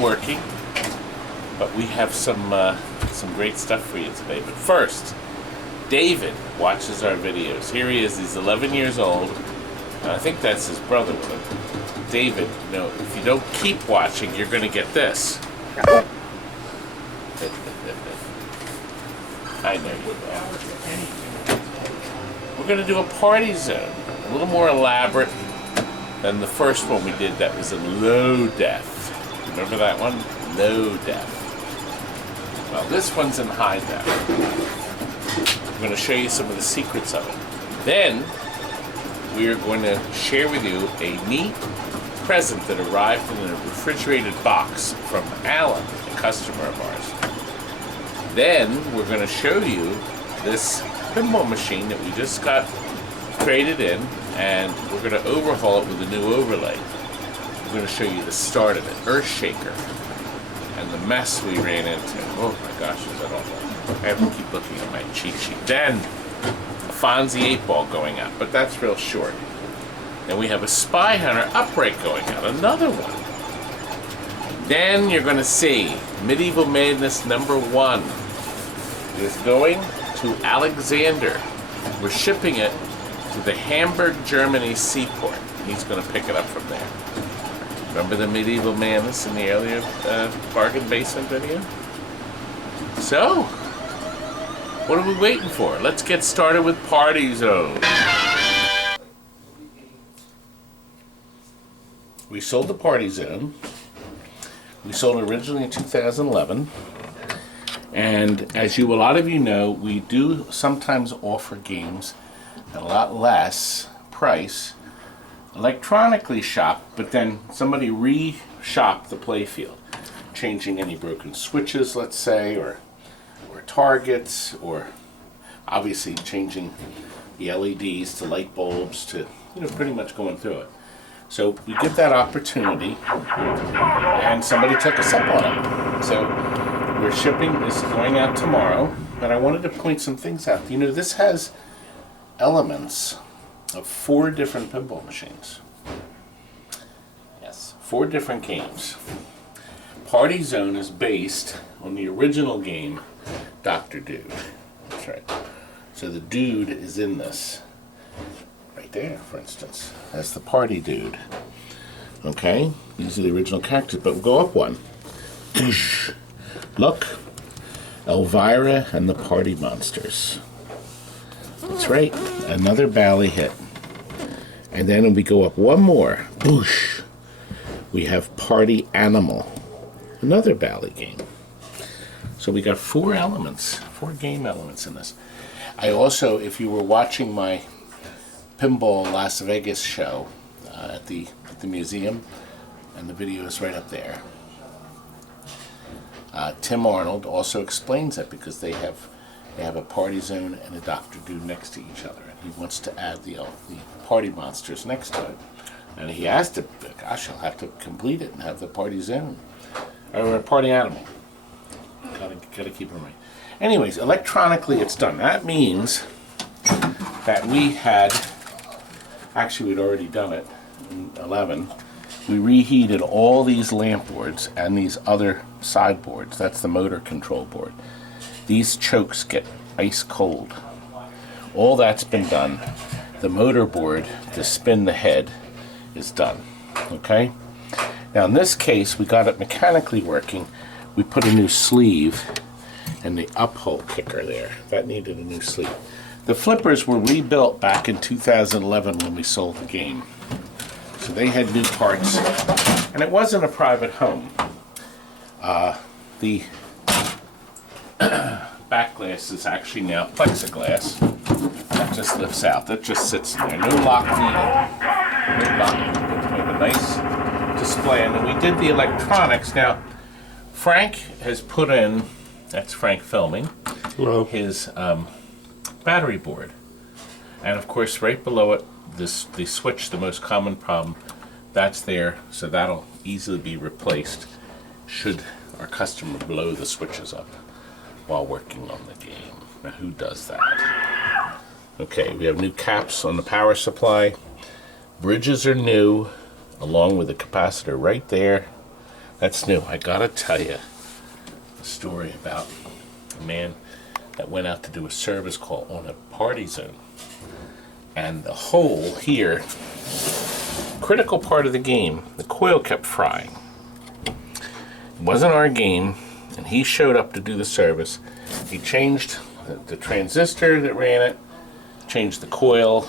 working, but we have some great stuff for you today. But first, David watches our videos. Here he is. He's 11 years old. I think that's his brother. David, you know, if you don't keep watching, you're going to get this. I know you will. We're going to do a party zone. A little more elaborate than the first one we did that was in low def. Remember that one? Low def. Well, this one's in high def. I'm going to show you some of the secrets of it. Then, we are going to share with you a neat present that arrived in a refrigerated box from Alan, a customer of ours. Then, we're going to show you this pinball machine that we just got traded in, and we're going to overhaul it with a new overlay. We're going to show you the start of it, EARTHSHAKER, and the mess we ran into. Oh my gosh, is that awful. I have to keep looking at my cheat sheet. Then, a Fonzie 8-ball going out, but that's real short. Then we have a Spy Hunter upright going out, another one. Then you're going to see Medieval Madness #1 is going to Alexander. We're shipping it to the Hamburg, Germany seaport. He's going to pick it up from there. Remember the Medieval Madness in the earlier bargain basement video? So, what are we waiting for? Let's get started with Party Zone. We sold the Party Zone. We sold it originally in 2011. And as a lot of you know, we do sometimes offer games at a lot less price, electronically shopped, but then somebody re-shopped the playfield, changing any broken switches, let's say, or targets, or obviously changing the LEDs to light bulbs, to, you know, pretty much going through it. So we give that opportunity, and somebody took us up on it. So we're shipping, this is going out tomorrow, but I wanted to point some things out. You know, this has elements of 4 different pinball machines. Yes, 4 different games. Party Zone is based on the original game, Dr. Dude. That's right. So the Dude is in this. Right there, for instance. That's the Party Dude. Okay? These are the original characters, but we'll go up one. Look. Elvira and the Party Monsters. That's right. Another Bally hit. And then we go up one more. Boosh. We have Party Animal. Another Bally game. So we got 4 elements, 4 game elements in this. I also, if you were watching my Pinball Las Vegas show at the museum, and the video is right up there, Tim Arnold also explains it, because they have a Party Zone and a Dr. Dude next to each other, and he wants to add the Party Monsters next to it. And he asked it, gosh, I'll have to complete it and have the Party Zone, or a Party Animal. Gotta keep it in mind. Anyways, electronically it's done. That means that we had, actually we'd already done it in 11. We reheated all these lamp boards and these other side boards. That's the motor control board. These chokes get ice cold. All that's been done. The motor board to spin the head is done. Okay? Now in this case, we got it mechanically working. We put a new sleeve and the uphole kicker there. That needed a new sleeve. The flippers were rebuilt back in 2011 when we sold the game. So they had new parts, and it wasn't a private home. The back glass is actually now plexiglass. That just lifts out. That just sits in there. No lock needed. No lock. We have a nice display, and then we did the electronics. Now, Frank has put in, that's Frank filming, hello, his battery board. And of course, right below it, the switch, the most common problem, that's there, so that'll easily be replaced should our customer blow the switches up while working on the game. Now, who does that? Okay, we have new caps on the power supply. Bridges are new, along with the capacitor right there. That's new. I gotta tell you a story about a man that went out to do a service call on a party zone. And the hole here, critical part of the game, the coil kept frying. It wasn't our game, and he showed up to do the service. He changed the transistor that ran it, changed the coil,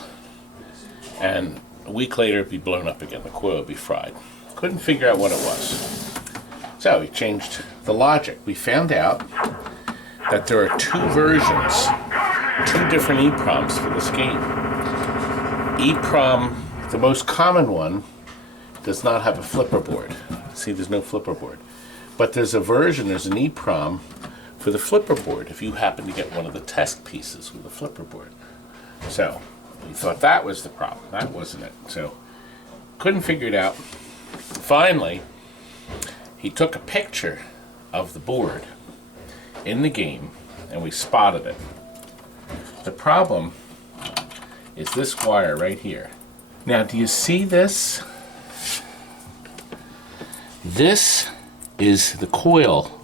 and a week later it'd be blown up again. The coil would be fried. Couldn't figure out what it was. So he changed the logic. We found out that there are two versions, two different EEPROMs for this game. EEPROM, the most common one, does not have a flipper board. See, there's no flipper board. But there's a version, there's an EEPROM for the flipper board if you happen to get one of the test pieces with a flipper board. So we thought that was the problem. That wasn't it. So couldn't figure it out. Finally, he took a picture of the board in the game and we spotted it. The problem is this wire right here. Now, do you see this? This is the coil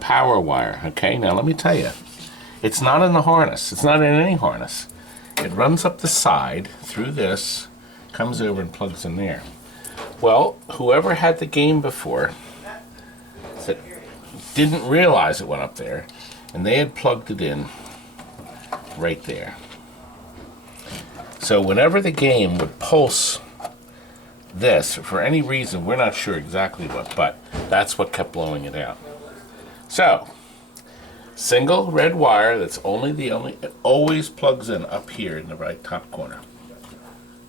power wire, okay? Now, let me tell you, it's not in the harness. It's not in any harness. It runs up the side through this, comes over and plugs in there. Well, whoever had the game before that didn't realize it went up there, and they had plugged it in right there. So whenever the game would pulse this, for any reason, we're not sure exactly what, but that's what kept blowing it out. So, single red wire that's it always plugs in up here in the right top corner.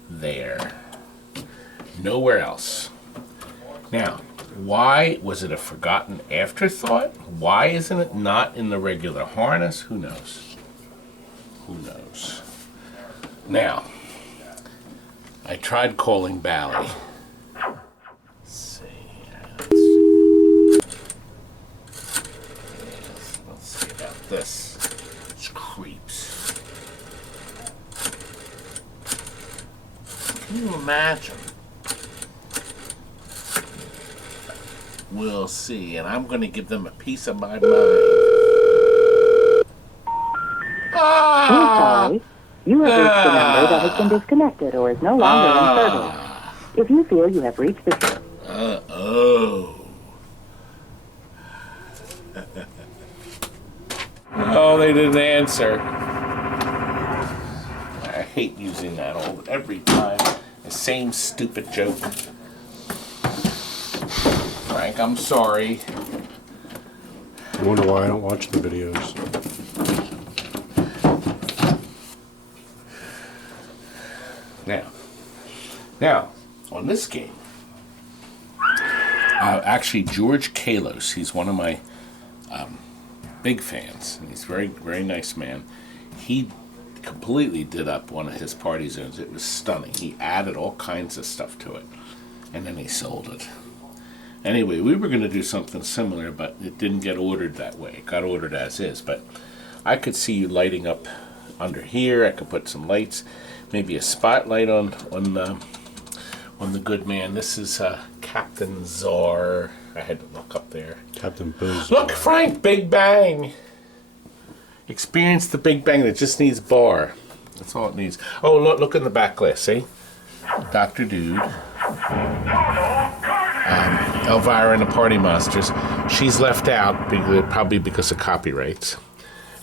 There. Nowhere else. Now, why was it a forgotten afterthought? Why isn't it not in the regular harness? Who knows? Who knows? Now, I tried calling Bally. Let's see. Let's see about this. It's creeps. Can you imagine? We'll see, and I'm going to give them a piece of my mind. Ah! I'm sorry. You have reached the number that has been disconnected or is no longer in service. If you feel you have reached the... Oh, they didn't answer. I hate using that every time. The same stupid joke. Frank, I'm sorry. I wonder why I don't watch the videos. Now, on this game, actually George Kalos, he's one of my big fans, and he's a very, very nice man. He completely did up one of his party zones. It was stunning. He added all kinds of stuff to it, and then he sold it. Anyway, we were going to do something similar, but it didn't get ordered that way. It got ordered as is, but I could see you lighting up under here. I could put some lights, maybe a spotlight on the good man. This is Captain Czar. I had to look up there. Captain Booze. Look, Frank, Big Bang. Experience the Big Bang that just needs bar. That's all it needs. Oh, look in the back glass, see? Dr. Dude. Elvira and the Party Monsters. She's left out, probably because of copyrights.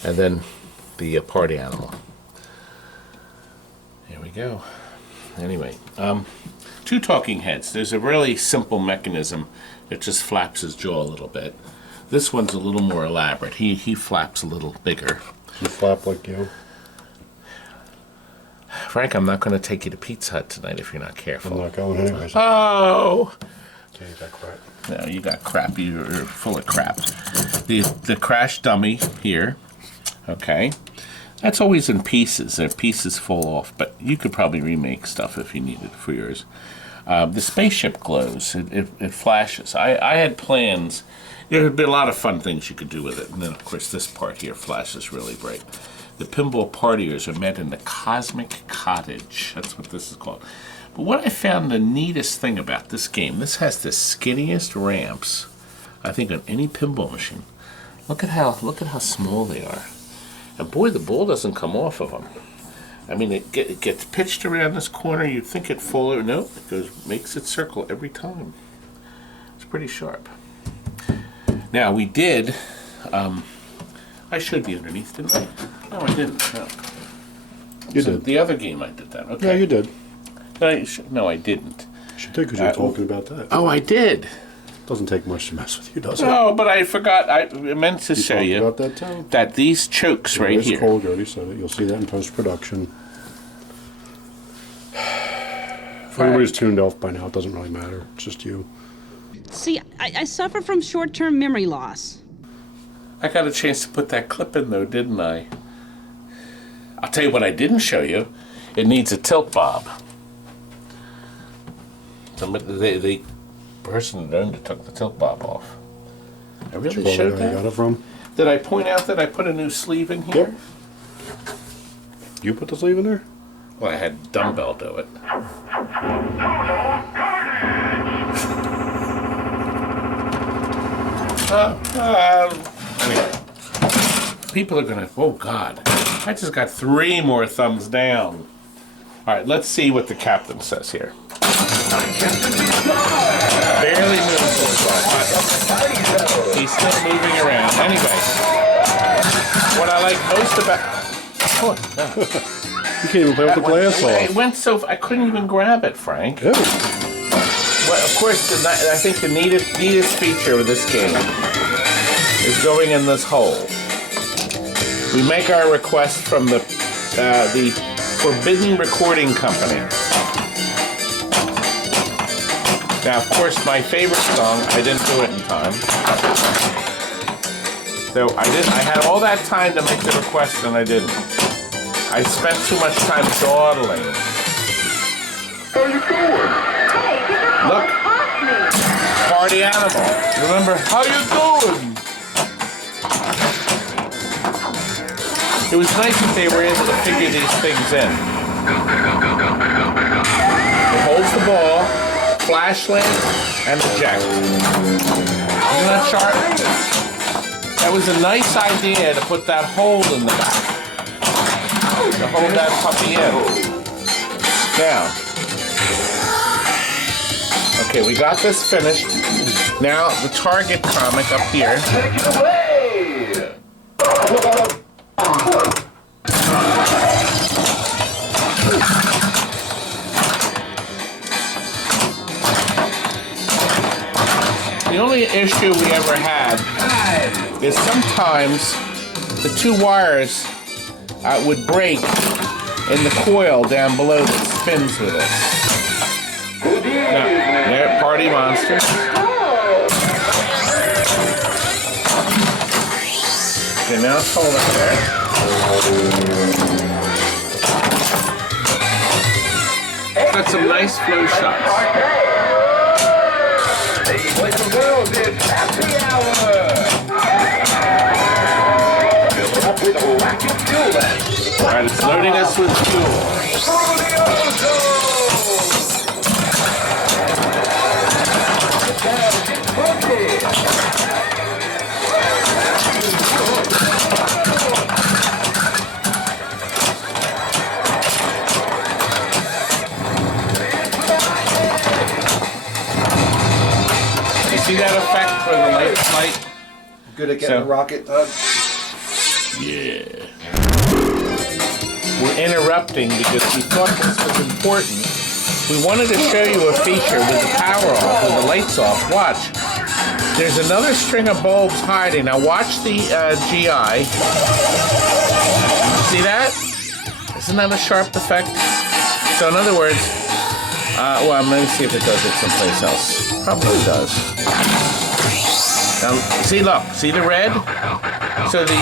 And then the party animal. There we go. Anyway, two talking heads. There's a really simple mechanism that just flaps his jaw a little bit. This one's a little more elaborate. He flaps a little bigger. You flap like you. Frank, I'm not going to take you to Pizza Hut tonight if you're not careful. I'm not going anyways. Oh! Okay, you got crap. No, you got crap. You're full of crap. The crash dummy here, okay? That's always in pieces. Their pieces fall off, but you could probably remake stuff if you needed for yours. The spaceship glows. It flashes. I had plans. There would be a lot of fun things you could do with it. And then, of course, this part here flashes really bright. The pinball partiers are met in the Cosmic Cottage. That's what this is called. But what I found the neatest thing about this game, this has the skinniest ramps I think, on any pinball machine. Look at how small they are. And boy, the ball doesn't come off of them. I mean, it gets pitched around this corner. You'd think it'd fall over. No, makes it circle every time. It's pretty sharp. Now, we did, I showed the underneath, didn't I? No, I didn't. No. You did. The other game I did that. Okay. Yeah, you did. No, I didn't. You should did because you were talking about that. Oh, I did. Doesn't take much to mess with you, does it? No, but I forgot. I meant to show you about that, too? that these chokes right here. Cold, you already said it. You'll see that in post-production. If everybody's tuned off by now, it doesn't really matter. It's just you. See, I suffer from short-term memory loss. I got a chance to put that clip in, though, didn't I? I'll tell you what I didn't show you. It needs a tilt bob. The person that owned it took the tilt bob off. I really showed Where you got that? it from? Did I point out that I put a new sleeve in here? Yep. You put the sleeve in there? Well, I had dumbbell do it. Anyway, people are gonna, oh God, I just got 3 more thumbs down. All right, let's see what the captain says here. Barely moves so far. He's still moving around. Anyway, what I like most about, oh, no. You can't even play with the glass It off. went so, I couldn't even grab it, Frank. Ew. Well, of course, I think the neatest feature of this game is going in this hole. We make our request from the Forbidden Recording Company. Now, of course, my favorite song, I didn't do it in time. So I had all that time to make the request, and I didn't. I spent too much time dawdling. How you doing? Look, party animal. Remember, how you doing? It was nice that they were able to figure these things in. It holds the ball, flash lamp, and eject. Isn't that sharp? That was a nice idea to put that hole in the back. To hold that puppy in. Now, okay, we got this finished. Now, the target comic up here. Take it away! The only issue we ever had is sometimes the 2 wires would break in the coil down below that spins with us. Now, there, party monster. Okay, now let's hold it there. Got some nice flow shots. Ladies and girls, it's happy hour! Fill it up with a rocket fuel then. Alright, it's loading us with fuel. You see that effect where the light? Good at getting the rocket done. Yeah. We're interrupting because we thought this was important. We wanted to show you a feature with the power off, with the lights off. Watch. There's another string of bulbs hiding. Now watch the GI. See that? Isn't that a sharp effect? So in other words, well, let me see if it does it someplace else. Probably does. Now, see, look, see the red? So the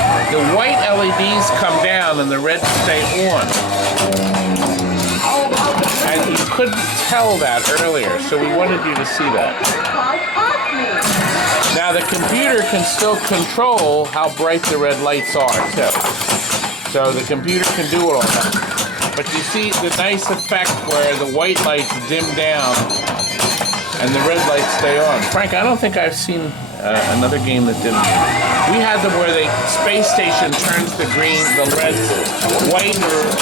white LEDs come down and the reds stay on. And you couldn't tell that earlier, so we wanted you to see that. Now the computer can still control how bright the red lights are, too. So the computer can do all that. But you see the nice effect where the white lights dim down and the red lights stay on. Frank, I don't think I've seen another game that didn't. We had them where the space station turns the green, the red, white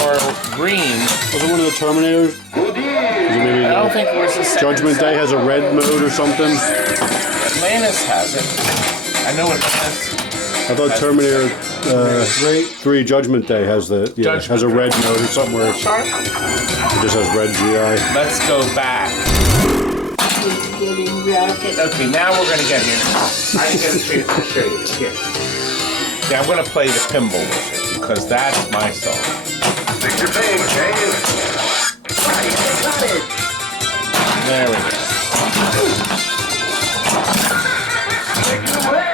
or green. Was it one of the Terminators? Maybe I don't think it was the second. Judgment Day has a red mode or something. Atlantis has it. I know Atlantis. I thought Terminator 3 Judgment Day has the has a red mode or something where it just has red GI. Let's go back. Okay, now we're gonna get here. I didn't get a chance to show you. Here. Yeah, I'm gonna play the Pinball with it because that's my song. Fix your thing, James. There we go. Take it away.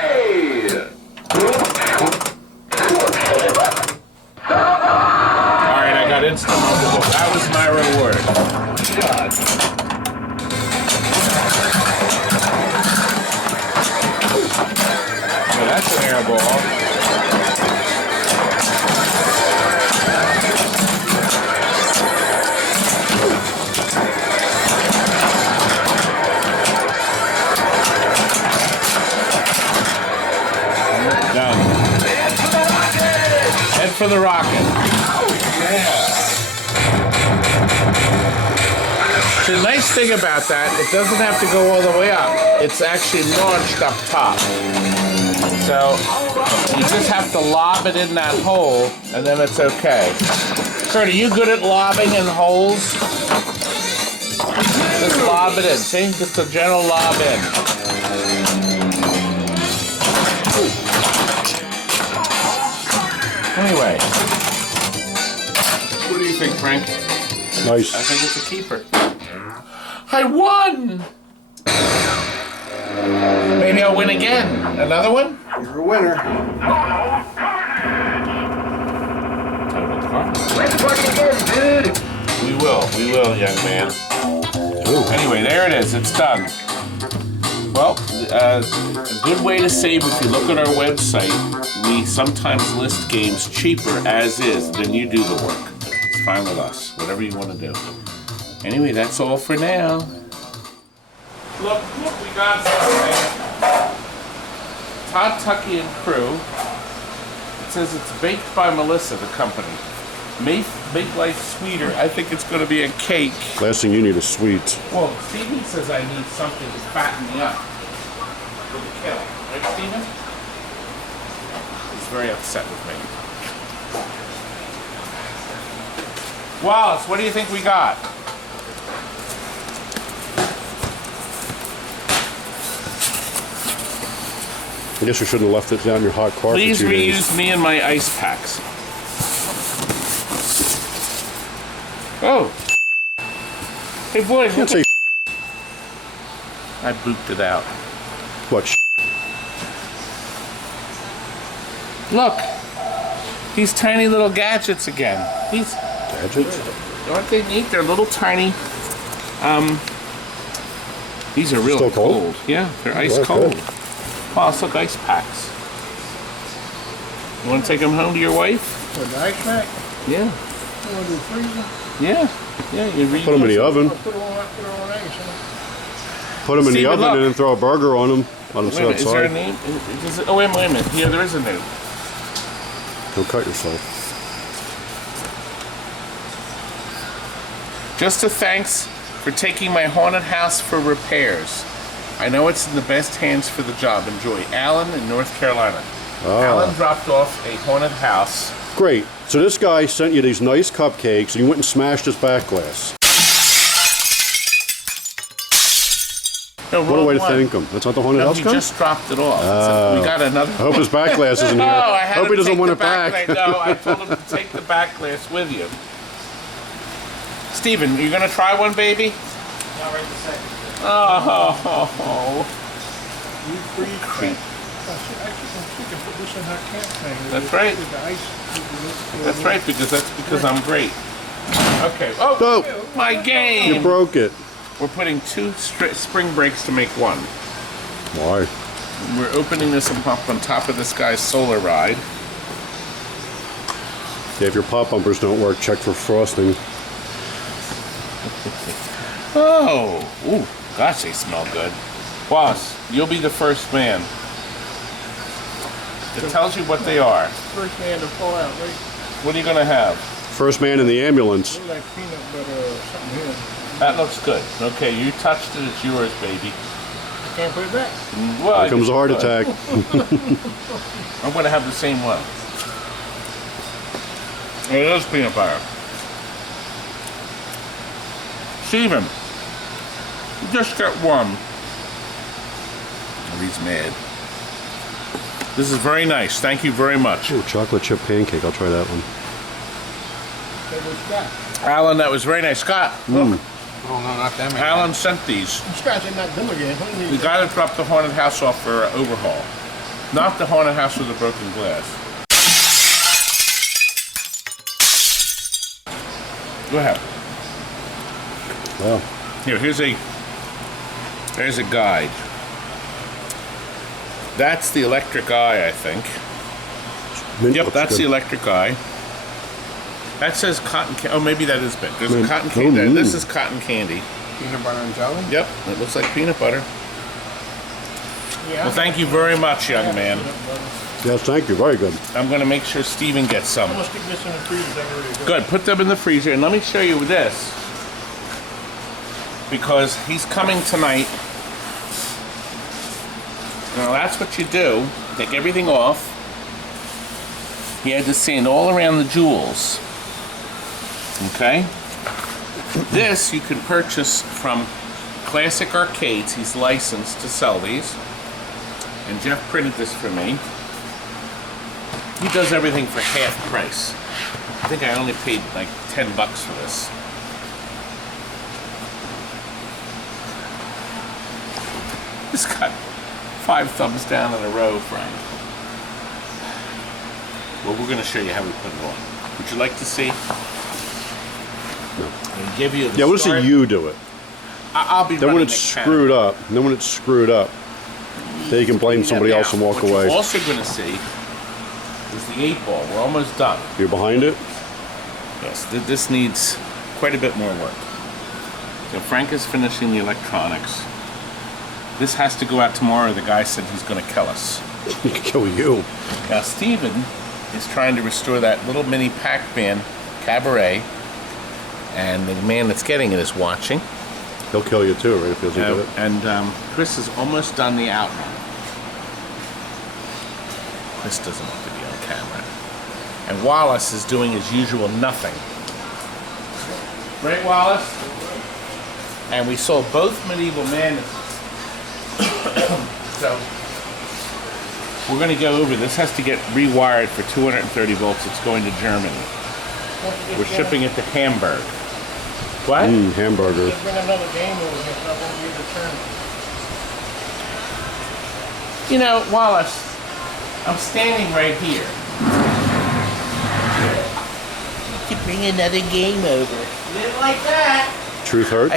Alright, I got instant multiple. That was my reward. So that's an air ball. Done. Head for the rocket. The nice thing about that, it doesn't have to go all the way up. It's actually launched up top. So you just have to lob it in that hole, and then it's okay. Kurt, are you good at lobbing in holes? Just lob it in. See? Just a gentle lob in. Anyway. What do you think, Frank? Nice. I think it's a keeper. I won! Maybe I'll win again. Another one? You're a winner. Let's party again, dude. We will, young man. Anyway, there it is. It's done. Well, a good way to save if you look at our website, we sometimes list games cheaper as is, then you do the work. It's fine with us. Whatever you want to do. Anyway, that's all for now. Look, we got something. Todd Tucky and Crew. It says it's baked by Melissa, the company. Make life sweeter. I think it's going to be a cake. Last thing you need is sweets. Well, Steven says I need something to fatten me up for the kill. Right, Steven? He's very upset with me. Wallace, what do you think we got? I guess you shouldn't have left it down your hot car Please for 2 days. reuse me and my ice packs. Oh. Hey boys, Can't look say I booped it out. what Look. These tiny little gadgets again. These gadgets? aren't they neat? They're little tiny. These are really Still cold? Yeah, they're ice Yeah, cold. good. Wow, it's like ice packs. You want to take them home to your wife? With the ice pack? Yeah. You want to do freezer? Yeah. Yeah. You Put them in the oven. Put it on ice, huh? Put them in the Steven, oven look. and then throw a burger on them. Let them Wait a sit minute, is there a outside. name? Oh, wait a minute. Here, there is a name. Go cut yourself. Just a thanks for taking my haunted house for repairs. I know it's in the best hands for the job. Enjoy. Alan in North Carolina. Alan dropped off a haunted house. Great. So this guy sent you these nice cupcakes and you went and smashed his back glass. No, What a wrong way to one. thank him. That's not the haunted No, house he guy? just dropped it off. We got another. I hope his back glass isn't here. No, I had hope him he doesn't take want the it back. No, I told him to take the back glass with you. Steven, you gonna try one, baby? Not right this second. Oh. You freeze Creep. that. I can put this in that camp thing. That's right. With the ice. That's right, because I'm great. Okay. Oh, Oh, my you game. broke it. We're putting two spring brakes to make one. Why? We're opening this up on top of this guy's solar ride. Yeah, if your pop bumpers don't work, check for frosting. Oh, ooh, gosh, they smell good. Boss, you'll be the first man. It tells you what they are. First man to fall out, right? What are you gonna have? First man in the ambulance. Look like peanut butter or something here. That looks good. Okay, you touched it, it's yours, baby. I can't put it back. Well, Here comes a heart good. attack. I'm gonna have the same one. It is peanut butter. Steven, you just get one. Oh, he's mad. This is very nice. Thank you very much. Ooh, chocolate chip pancake. I'll try that one. That was Scott. Alan, that was very nice. Scott, look, Oh, no, not them. Alan sent these. Scott said not them again. What do you We mean? got to drop the haunted house off for overhaul. Not the haunted house with the broken glass. Go ahead. Wow. There's a guide. That's the electric eye, I think. Mint Yep, looks that's good. the electric eye. That says cotton candy. Oh, maybe that is bit. There's a Mint. cotton candy. Oh, This is cotton candy. Peanut butter and jelly? Yep, it looks like peanut butter. Yeah, Well, thank you very much, young man. Yes, thank you. Very good. I'm going to make sure Steven gets some. I'm gonna stick this in the freezer. That really good. Good, put them in the freezer, and let me show you this. Because he's coming tonight. Now that's what you do. Take everything off. He had to sand all around the jewels. Okay? This you can purchase from Classic Arcades. He's licensed to sell these. And Jeff printed this for me. He does everything for half price. I think I only paid like $10 for this. This got 5 thumbs down in a row, Frank. Well, we're going to show you how we put it on. Would you like to see? I'll give you the Yeah, I want to start. see you do it. I'll be Then when running it's the camera. screwed up, then you can blame somebody else and walk what away. You're also going to see is the 8 ball. We're almost done. You're behind it? Yes, this needs quite a bit more work. So Frank is finishing the electronics. This has to go out tomorrow. The guy said he's going to kill us. He can kill you. Now Steven is trying to restore that little mini Pac-Man cabaret, and the man that's getting it is watching. He'll kill you too, right? If he doesn't get it. And Chris is almost done the outrun. Chris doesn't want to be on camera. And Wallace is doing his usual nothing. Right, Wallace? And we saw both medieval manages. So we're going to go over. This has to get rewired for 230 volts. It's going to Germany. We're shipping it to Hamburg. What? Hamburger. Let's bring another game over here so I won't be the turn. You know, Wallace, I'm standing right here. You could bring another game over. Didn't like that. Truth hurts.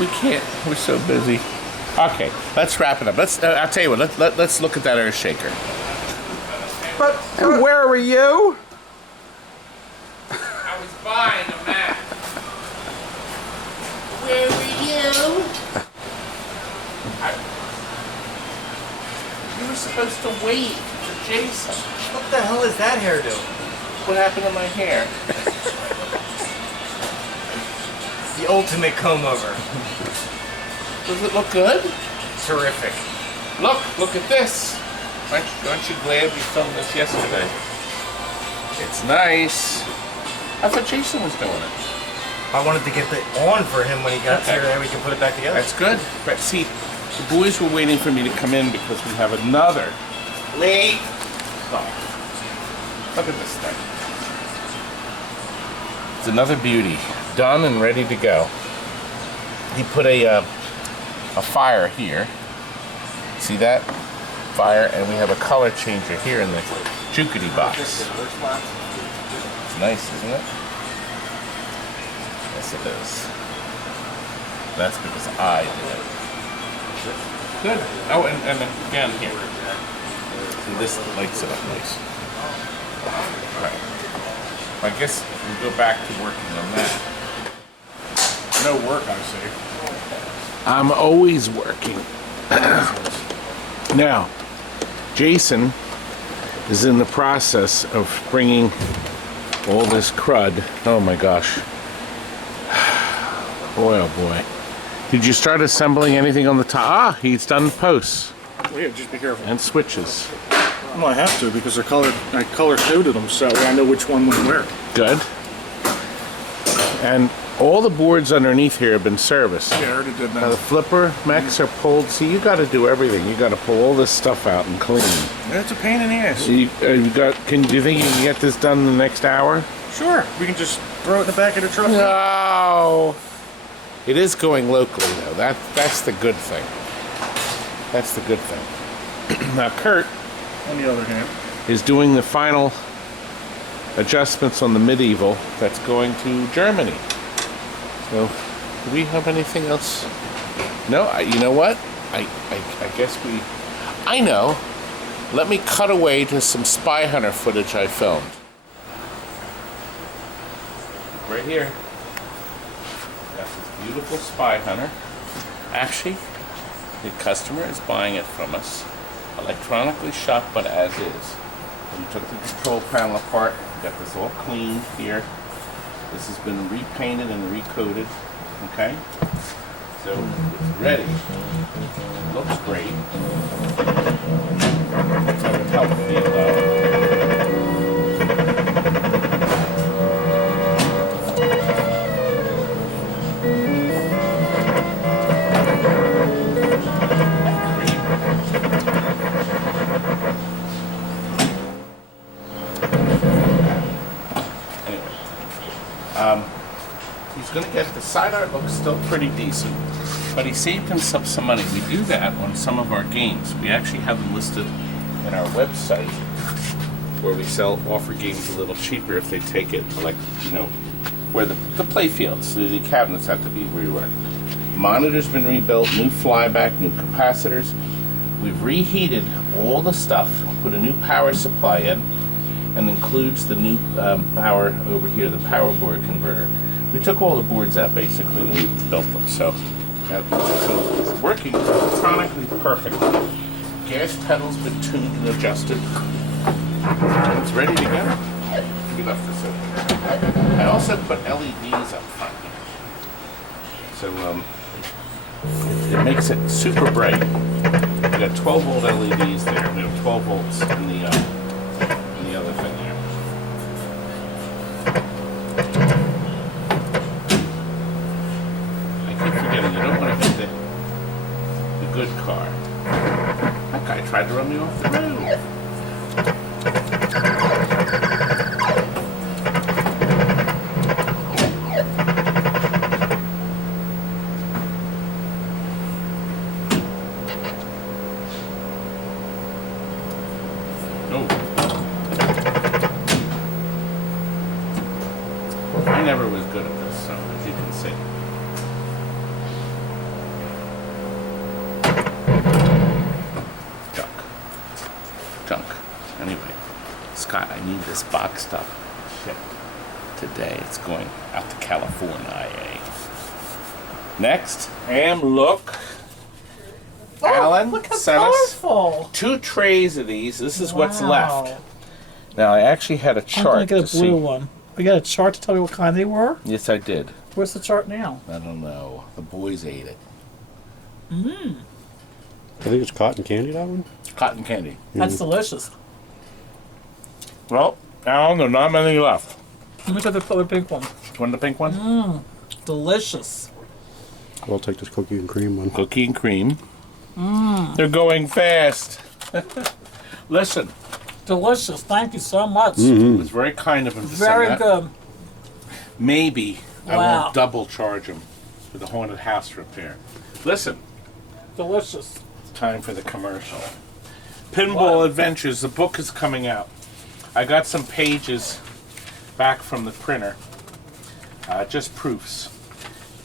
We can't. We're so busy. Okay, let's wrap it up. I'll tell you what. Let's look at that Earthshaker. But where were you? I was buying a map. Where were you? You were supposed to wait for Jason. What the hell is that hairdo? What happened to my hair? The ultimate comb over. Does it look good? Terrific. Look at this. Aren't you glad we filmed this yesterday? It's nice. I thought Jason was doing it. I wanted to get it on for him when he got Okay. here and we can put it back together. That's good. But see, the boys were waiting for me to come in because we have another. Lee. Look at this thing. It's another beauty. Done and ready to go. He put a fire here. See that? Fire, and we have a color changer here in the jukety box. It's nice, isn't it? Yes, it is. That's because I did it. Good. Oh, and again here. See, this lights it up nice. Right. I guess we'll go back to working on that. No work, I see. I'm always working. Now, Jason is in the process of bringing all this crud. Oh my gosh. Boy, oh boy. Did you start assembling anything on the top? Ah, he's done posts Well, yeah, just be careful. and switches. Well, I have to because they're colored. I color coded them so that way I know which one went where. Good. And all the boards underneath here have been serviced. Yeah, I already did Now the that. flipper mechs are pulled. See, you got to do everything. You got to pull all this stuff out and clean. It's a pain in the ass. So you got. Do you think you can get this done in the next hour? Sure, we can just throw it in the back of the truck. No. It is going locally though. That's the good thing. That's the good thing. Now Kurt On the other hand, is doing the final adjustments on the medieval that's going to Germany. So, do we have anything else? No, you know what? I guess we... I know. Let me cut away to some Spy Hunter footage I filmed. Right here. That's this beautiful Spy Hunter. Actually, the customer is buying it from us. Electronically shot, but as is. We took the control panel apart, got this all cleaned here. This has been repainted and recoated, okay? So it's ready. Looks great. Help feel though. He's going to get the side art looks still pretty decent, but he saved himself some money. We do that on some of our games. We actually have them listed in our website where we offer games a little cheaper if they take it, like, you know, where the playfields, the cabinets have to be reworked. Monitor's been rebuilt, new flyback, new capacitors. We've reheated all the stuff, put a new power supply in, and includes the new power over here, the power board converter. We took all the boards out basically and we built them, so it's working electronically perfect. Gas pedal's been tuned and adjusted. And it's ready to go. Get up for so. I also put LEDs up front here. So it makes it super bright. We got 12 volt LEDs there. We have 12 volts in the other thing there. You don't want to hit the good car. That guy tried to run me off the road. Oh. I never was good at this, so as you can see. Anyway, Scott, I need this box stuff shipped today. It's going out to California. Next, look. Alan look how sent us colorful. 2 trays of these. This is what's left. Now, I actually had a chart I'm gonna get to a blue see. one. We got a chart to tell me what kind they were? Yes, I did. Where's the chart now? I don't know. The boys ate it. I think it's cotton candy, that one. Cotton candy. That's delicious. Well, Alan, there's not many left. Let me get the color pink one. Want the pink one? Delicious. I'll take this cookie and cream one. Cookie and cream. They're going fast. Listen, Delicious. Thank you so much. it was very kind of him to Very send that. good. Maybe I Wow. won't double charge him for the haunted house repair. Listen, Delicious. it's time for the commercial. Pinball Adventures, the book is coming out. I got some pages back from the printer, just proofs.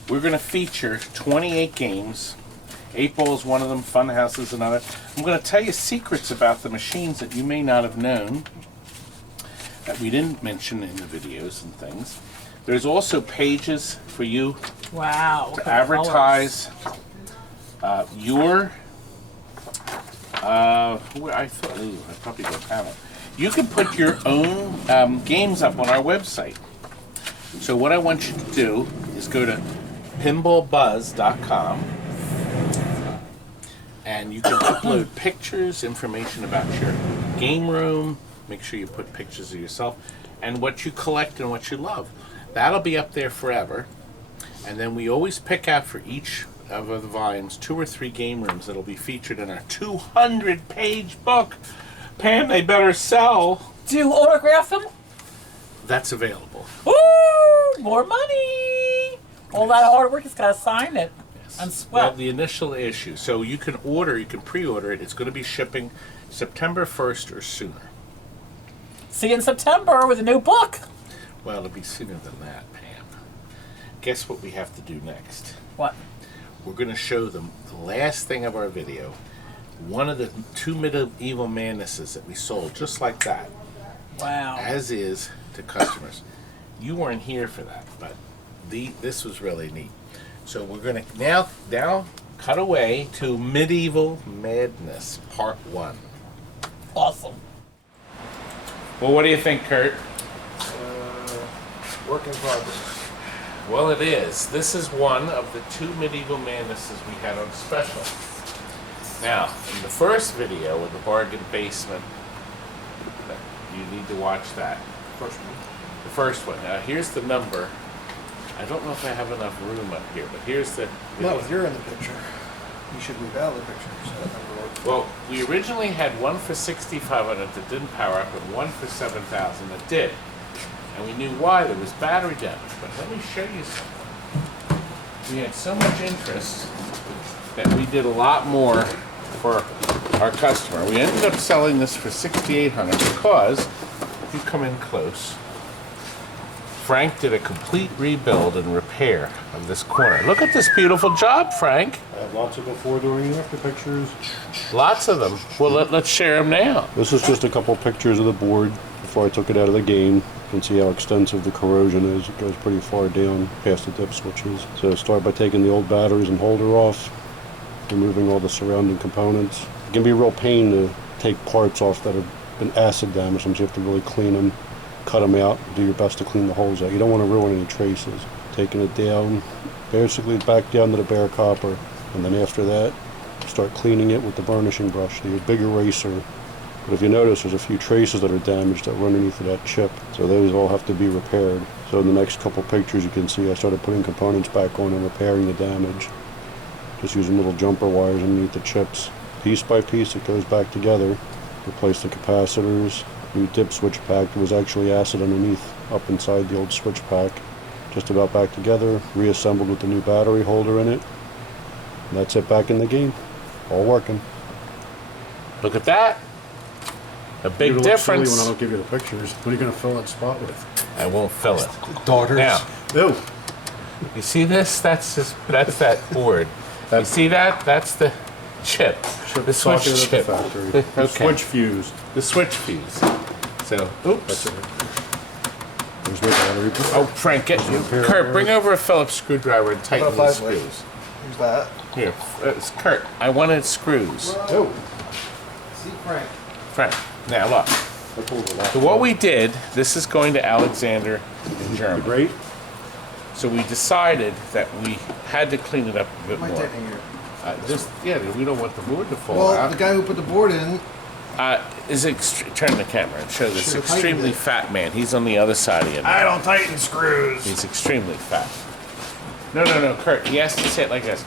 We're going to feature 28 games. 8-Ball is one of them, Funhouse is another. I'm going to tell you secrets about the machines that you may not have known, that we didn't mention in the videos and things. There's also pages for you Wow. to advertise your I thought, ooh, I probably go panel. You can put your own games up on our website. So what I want you to do is go to pinballbuzz.com and you can upload pictures, information about your game room. Make sure you put pictures of yourself and what you collect and what you love. That'll be up there forever. And then we always pick out for each of the volumes 2 or 3 game rooms that'll be featured in our 200-page book. Pam, they better sell. Do you autograph them? That's available. Ooh, more money. All that hard work has got to sign it. And Well, swell. the initial issue. So you can order, you can pre-order it. It's going to be shipping September 1st or sooner. See you in September with a new book. Well, it'll be sooner than that, Pam. Guess what we have to do next? What? We're going to show them the last thing of our video. One of the 2 medieval madnesses that we sold, just like that, Wow. as is to customers. You weren't here for that, but this was really neat. So we're going to now cut away to Medieval Madness Part 1. Awesome. Well, what do you think, Kurt? Work in progress. Well, it is. This is one of the 2 medieval madnesses we had on special. Now, in the first video with the bargain basement, you need to watch that. First one. The first one. Now, here's the number. I don't know if I have enough room up here, but here's the video. Not with you're in the picture. You should move out of the picture. So that number works. Well, we originally had one for 6,500 that didn't power up and one for 7,000 that did. And we knew why. There was battery damage. But let me show you something. We had so much interest that we did a lot more for our customer. We ended up selling this for 6,800 because, if you come in close, Frank did a complete rebuild and repair of this corner. Look at this beautiful job, Frank. I have lots of before, during, and after pictures. Lots of them. Well, let's share them now. This is just a couple pictures of the board before I took it out of the game. You can see how extensive the corrosion is. It goes pretty far down past the dip switches. So start by taking the old batteries and holder off, removing all the surrounding components. It can be a real pain to take parts off that have been acid damaged, since you have to really clean them, cut them out, do your best to clean the holes out. You don't want to ruin any traces. Taking it down, basically back down to the bare copper, and then after that, start cleaning it with the burnishing brush, the big eraser. But if you notice, there's a few traces that are damaged that run underneath of that chip, so those all have to be repaired. So in the next couple pictures you can see I started putting components back on and repairing the damage. Just using little jumper wires underneath the chips. Piece by piece it goes back together. Replace the capacitors, new dip switch pack. There was actually acid underneath, up inside the old switch pack. Just about back together, reassembled with the new battery holder in it. And that's it, back in the game. All working. Look at that. A big You're difference. silly when I don't give you the pictures. What are you going to fill that spot with? I won't fill it. Daughters. Now, Ew. you see this? That's that board. You see that? That's the chip. The switch Talking chip. at the factory. The Okay. switch fuse. The switch fuse. So, oops. That's it. There's my battery. Oh, Frank, Kurt, bring over a Phillips screwdriver and tighten About these 5 ways. screws. Who's that? Here, it's Kurt. I wanted screws. Oh. See Frank. Frank, now look. So what we did, this is going to Alexander in Germany. Great. So we decided that we had to clean it up a bit Am I more. tightening here? We don't want the board to fall Well, out. the guy who put the board in. Turn the camera and show this Should've extremely tightened it. fat man. He's on the other side of you. I don't tighten screws. He's extremely fat. No, Kurt. He has to say it like this.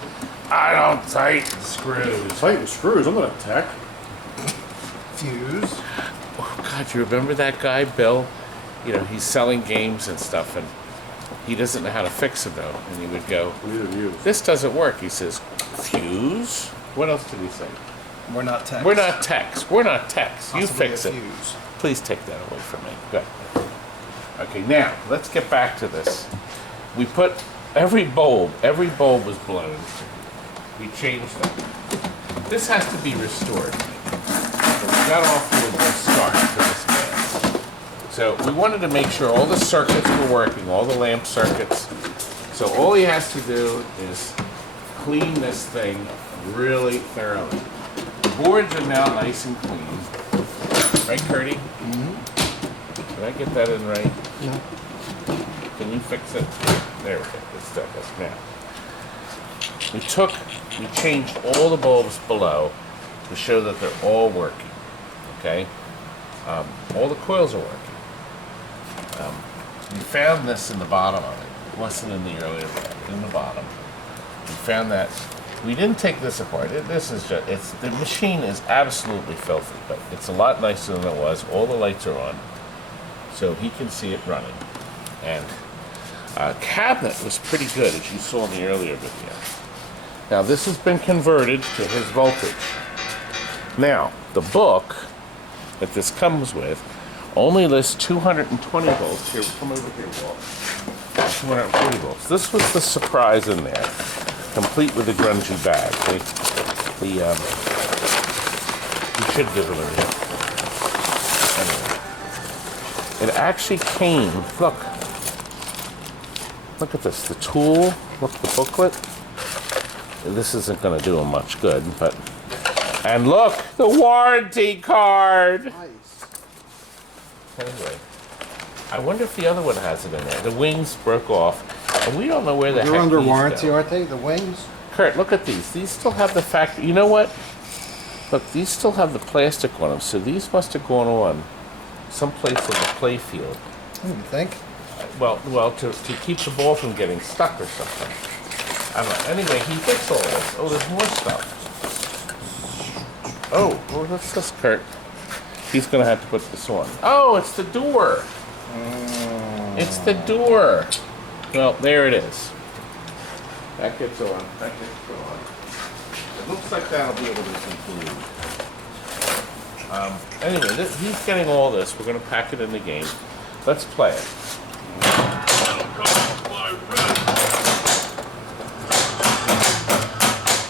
I don't tighten screws. Tighten screws. I'm not a tech. Fuse. Oh, God, you remember that guy, Bill? You know, he's selling games and stuff, and he doesn't know how to fix it, though. And he would go, Neither of you. this doesn't work. He says, fuse? What else did he say? We're not techs. We're not techs. We're not techs. You Possibly fix a it. fuse. Please take that away from me. Good. Okay, now, let's get back to this. We put every bulb was blown. We changed them. This has to be restored. We got off to a good start for this man. So we wanted to make sure all the circuits were working, all the lamp circuits. So all he has to do is clean this thing really thoroughly. The boards are now nice and clean. Right, Curdy? Mm-hmm. Did I get that in right? No. Can you fix it? There we go. It's done. Now, we changed all the bulbs below to show that they're all working. Okay? All the coils are working. We found this in the bottom of it. It wasn't in the earlier one, in the bottom. We found that we didn't take this apart. This is just, the machine is absolutely filthy, but it's a lot nicer than it was. All the lights are on, so he can see it running. And cabinet was pretty good, as you saw in the earlier video. Now this has been converted to his voltage. Now, the book that this comes with only lists 220 volts. Here, come over here, Walt. 240 volts. This was the surprise in there, complete with a grungy bag. You should give it a look. Anyway, it actually came. Look at this. The tool. Look, the booklet. This isn't going to do him much good, but. And look, the warranty card. Nice. Anyway, I wonder if the other one has it in there. The wings broke off, and we don't know where the heck They're under these warranty, go. aren't they? The wings? Kurt, look at these. These still have the factory. You know what? Look, these still have the plastic on them, so these must have gone on someplace in the playfield. You think? Well, to keep the ball from getting stuck or something. I don't know. Anyway, he fixed all this. Oh, there's more stuff. Oh, well, what's this, Kurt? He's going to have to put this on. Oh, it's the door. It's the door. Well, there it is. That gets on. That gets on. It looks like that'll be able to conclude. Anyway, he's getting all this. We're going to pack it in the game. Let's play it.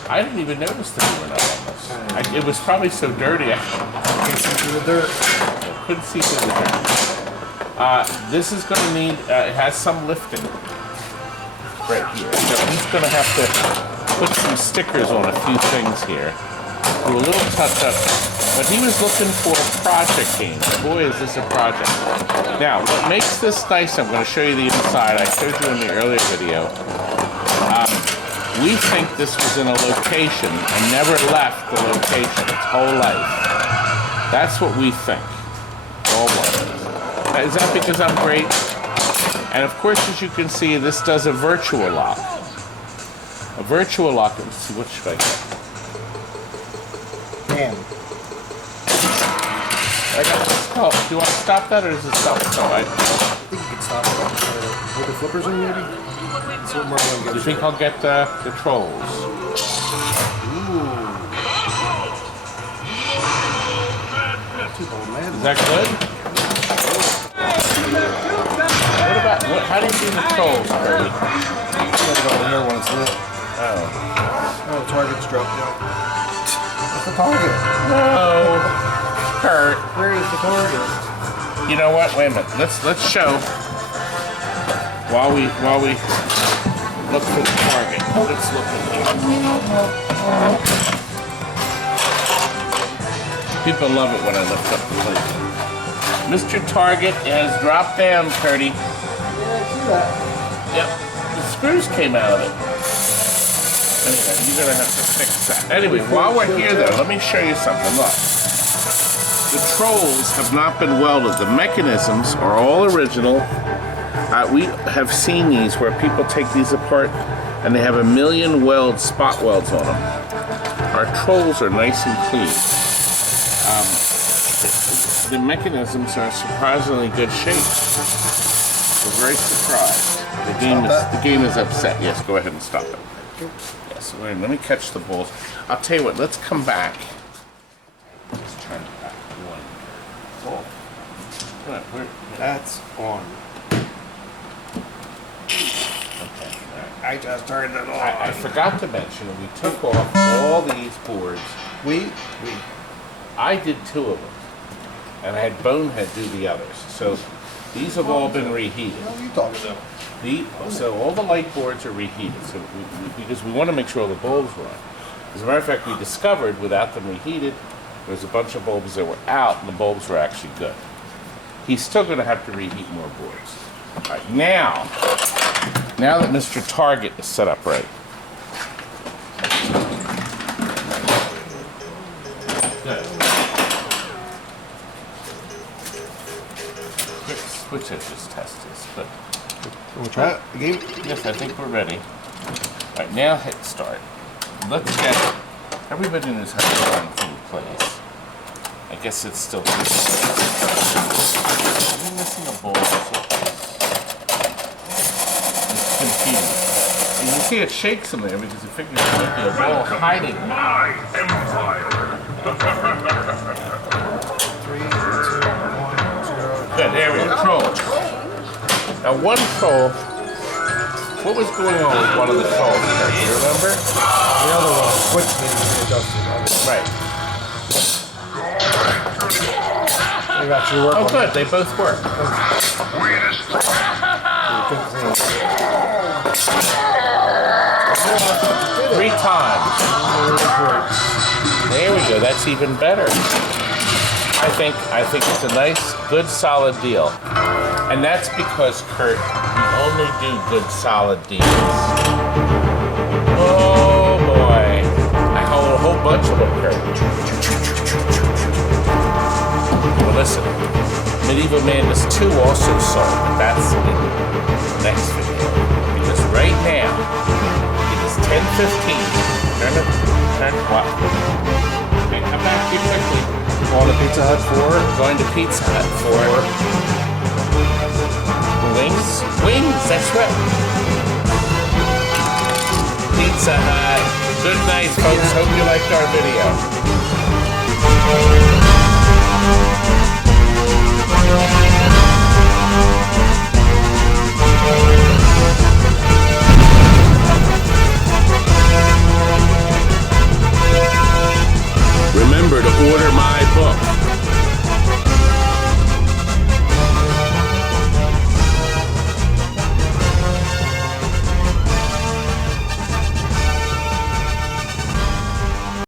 I didn't even notice the doorknob on this. It was probably so dirty I Can't see through the dirt. couldn't see through the dirt. This is going to need, it has some lifting right here. So he's going to have to put some stickers on a few things here. Do a little touch up. But he was looking for a project game. Boy, is this a project. Now, what makes this nice, I'm going to show you the inside. I showed you in the earlier video. We think this was in a location and never left the location its whole life. That's what we think. All one. Is that because I'm great? And of course, as you can see, this does a virtual lock. A virtual lock. Let's see, what should I get? Damn. I got this. Oh, do you want to stop that, or does it stop? So I think you can stop it. With the flippers in, maybe? That's what we're going to get. do you think I'll get the trolls? Ooh. Man. Is that good? What about, how do you do the trolls, Curdy? Put it over here when it's lit. Oh, Oh, target's dropped down. What's the target? no, Kurt. Where is the target? You know what? Wait a minute. Let's show while we look for the target. Let's look at it. People love it when I lift up the plate. Mr. Target has dropped down, Curdy. Yeah, I see that. Yep. The screws came out of it. Anyway, you're gonna have to fix that. Anyway, while we're here though, let me show you something. Look. The trolls have not been welded. The mechanisms are all original. We have seen these where people take these apart and they have a million spot welds on them. Our trolls are nice and clean. The mechanisms are surprisingly good shape. We're very surprised. The game is upset. Yes, go ahead and stop it. Yes, wait, let me catch the balls. I'll tell you what, let's come back. Let's turn it back. Oh. That's on. Okay. I just turned it on. I forgot to mention we took off all these boards. I did 2 of them. And I had Bonehead do the others. So these have all been reheated. What are you talking about? So all the light boards are reheated. So because we want to make sure all the bulbs run. As a matter of fact, we discovered without them reheated, there was a bunch of bulbs that were out, and the bulbs were actually good. He's still going to have to reheat more boards. All right, now that Mr. Target is set up right. Good. Quick switch just test this, but We'll try it again. yes, I think we're ready. All right, now hit start. Let's get, everybody knows how to run thing plays. I guess it's still, I'm missing a ball. It's confusing. And you see it shakes in there because it figures there might be a ball hiding. My empire. 3, 2, 1, 0. Good, there we go. Trolls. Now one troll, what was going on with one of the trolls? Do you remember? The other one, switch needs to be adjusted. Right. They actually work Oh on good, they both work. Three times. There we go, that's even better. I think it's a nice, good, solid deal. And that's because, Kurt, we only do good, solid deals. Oh boy. I hold a whole bunch of them, Kurt. Well, listen. Medieval Madness 2 also sold, but that's in the next video. Because right now, it is 10:15. Turn what? Okay, come back here quickly. On to Pizza Hut for Going to Pizza Hut for wings. Wings, that's right. Pizza Hut. Good night, folks. Hope you liked our video.